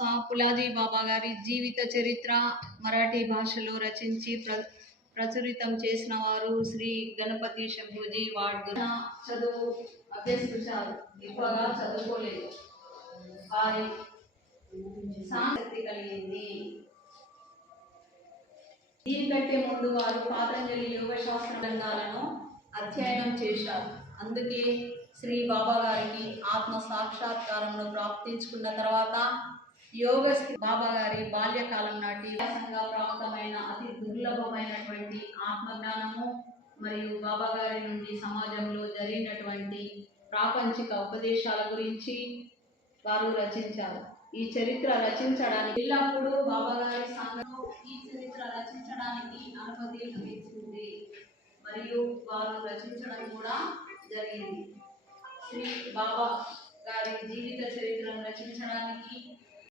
పులాజీ బాబా గారి జీవిత చరిత్ర మరాఠీ భాషలో రచించి ప్రచురితం చేసిన వారు శ్రీ గణపతి శంభూజీ వాడ్గురు. చదువు అభ్యసించారు, ఎక్కువగా చదువుకోలేదు. వారి సాంస్కృతి కలిగింది. దీనికంటే ముందు వారు పాతంజలి యోగ శాస్త్ర గ్రంథాలను అధ్యయనం చేశారు. అందుకే శ్రీ బాబా గారికి ఆత్మ సాక్షాత్కారంను ప్రాప్తించుకున్న తర్వాత బాబా గారి బాల్యకాలం నాటి వ్యాసంగా ప్రాప్తమైన అతి దుర్లభమైనటువంటి ఆత్మజ్ఞానము మరియు బాబా గారి నుండి సమాజంలో జరిగినటువంటి ప్రాపంచిక ఉపదేశాల గురించి వారు రచించారు. ఈ చరిత్ర రచించడానికి ఎల్లప్పుడూ బాబా గారి సంఘం ఈ చరిత్ర రచించడానికి అనుమతి లభించింది మరియు వారు రచించడం కూడా జరిగింది. శ్రీ బాబా గారి జీవిత చరిత్రను రచించడానికి